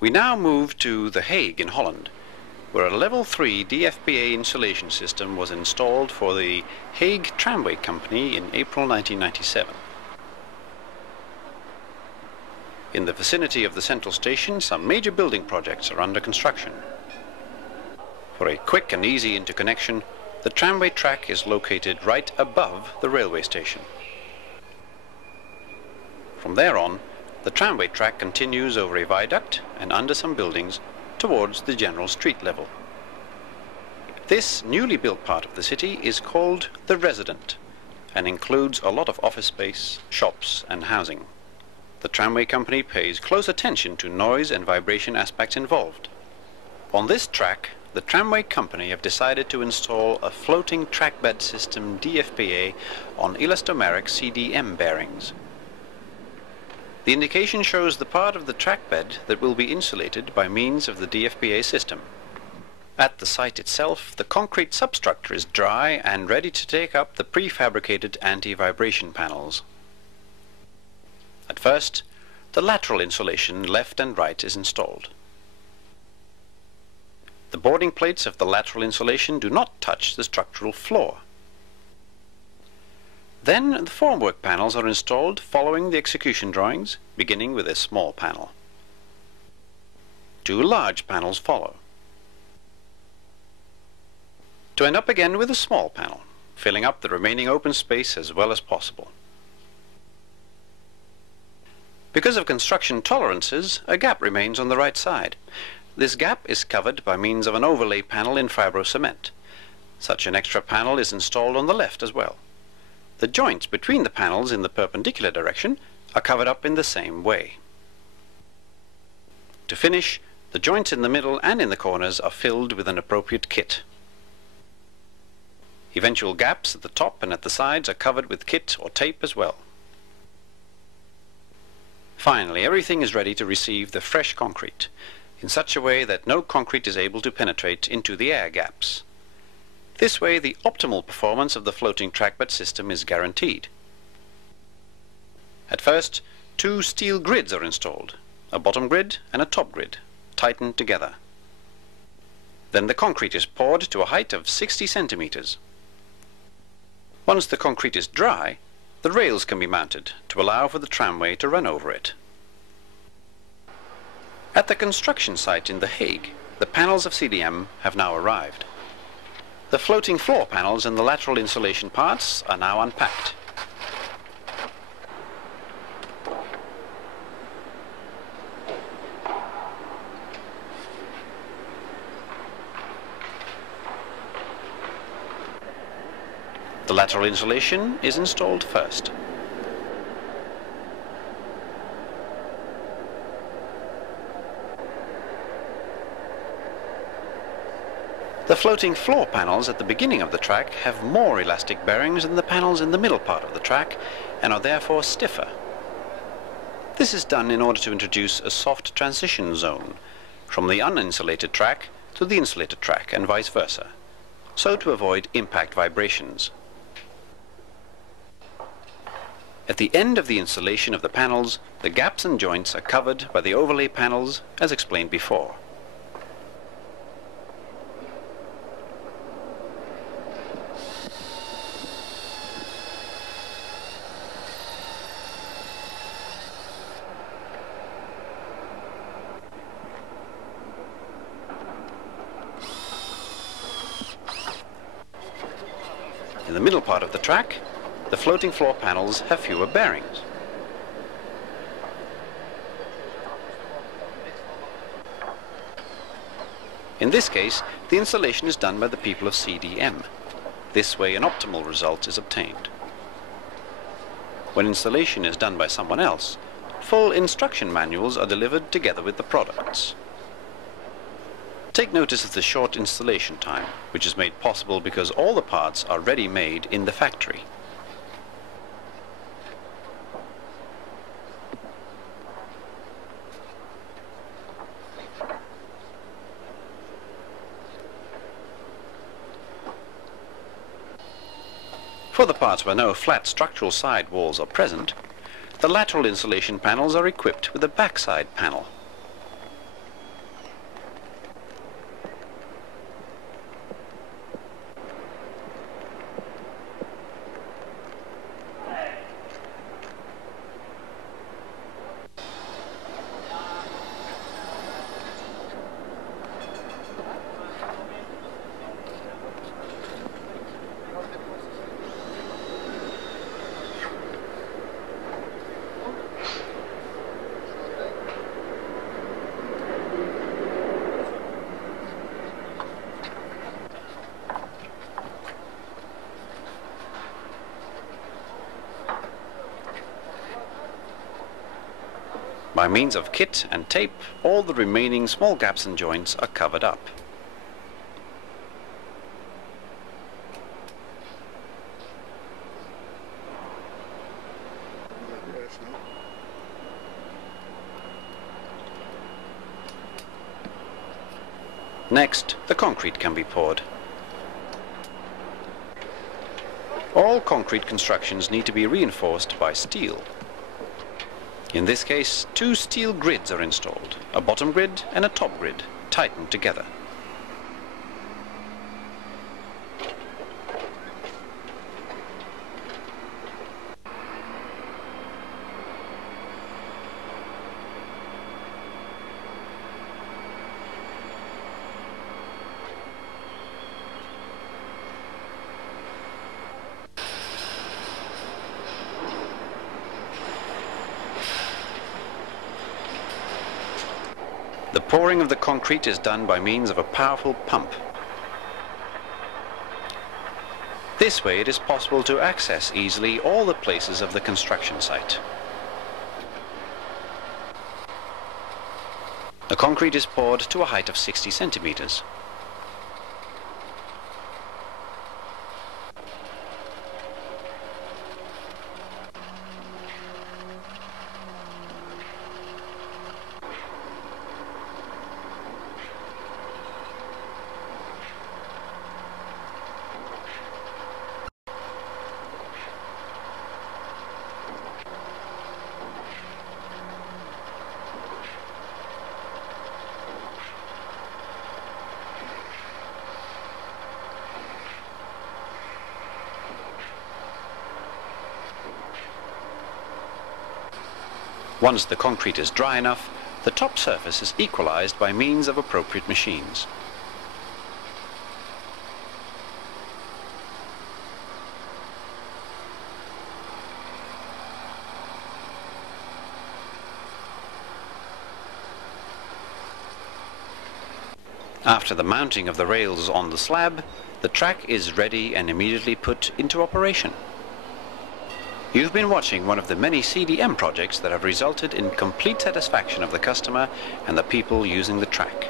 We now move to The Hague in Holland, where a level 3 DFPA insulation system was installed for the Hague Tramway Company in April 1997. In the vicinity of the central station, some major building projects are under construction. For a quick and easy interconnection, the tramway track is located right above the railway station. From there on, the tramway track continues over a viaduct and under some buildings towards the general street level. This newly built part of the city is called the Resident and includes a lot of office space, shops and housing. The tramway company pays close attention to noise and vibration aspects involved. On this track, the tramway company have decided to install a floating trackbed system DFPA on elastomeric CDM bearings. The indication shows the part of the trackbed that will be insulated by means of the DFPA system. At the site itself, the concrete substructure is dry and ready to take up the prefabricated anti-vibration panels. At first, the lateral insulation left and right is installed. The boarding plates of the lateral insulation do not touch the structural floor. Then the formwork panels are installed following the execution drawings, beginning with a small panel. Two large panels follow, to end up again with a small panel, filling up the remaining open space as well as possible. Because of construction tolerances, a gap remains on the right side. This gap is covered by means of an overlay panel in fibro cement. Such an extra panel is installed on the left as well. The joints between the panels in the perpendicular direction are covered up in the same way. To finish, the joints in the middle and in the corners are filled with an appropriate kit. Eventual gaps at the top and at the sides are covered with kit or tape as well. Finally, everything is ready to receive the fresh concrete, in such a way that no concrete is able to penetrate into the air gaps. This way, the optimal performance of the floating trackbed system is guaranteed. At first, two steel grids are installed, a bottom grid and a top grid, tightened together. Then the concrete is poured to a height of 60 centimeters. Once the concrete is dry, the rails can be mounted to allow for the tramway to run over it. At the construction site in The Hague, the panels of CDM have now arrived. The floating floor panels and the lateral insulation parts are now unpacked. The lateral insulation is installed first. The floating floor panels at the beginning of the track have more elastic bearings than the panels in the middle part of the track and are therefore stiffer. This is done in order to introduce a soft transition zone from the uninsulated track to the insulated track and vice versa, so to avoid impact vibrations. At the end of the installation of the panels, the gaps and joints are covered by the overlay panels as explained before. In the middle part of the track, the floating floor panels have fewer bearings. In this case, the installation is done by the people of CDM. This way an optimal result is obtained. When installation is done by someone else, full instruction manuals are delivered together with the products. Take notice of the short installation time, which is made possible because all the parts are ready-made in the factory. For the parts where no flat structural side walls are present, the lateral insulation panels are equipped with a backside panel. By means of kit and tape, all the remaining small gaps and joints are covered up. Next, the concrete can be poured. All concrete constructions need to be reinforced by steel. In this case, two steel grids are installed, a bottom grid and a top grid, tightened together. The pouring of the concrete is done by means of a powerful pump. This way it is possible to access easily all the places of the construction site. The concrete is poured to a height of 60 centimeters. Once the concrete is dry enough, the top surface is equalized by means of appropriate machines. After the mounting of the rails on the slab, the track is ready and immediately put into operation. You've been watching one of the many CDM projects that have resulted in complete satisfaction of the customer and the people using the track.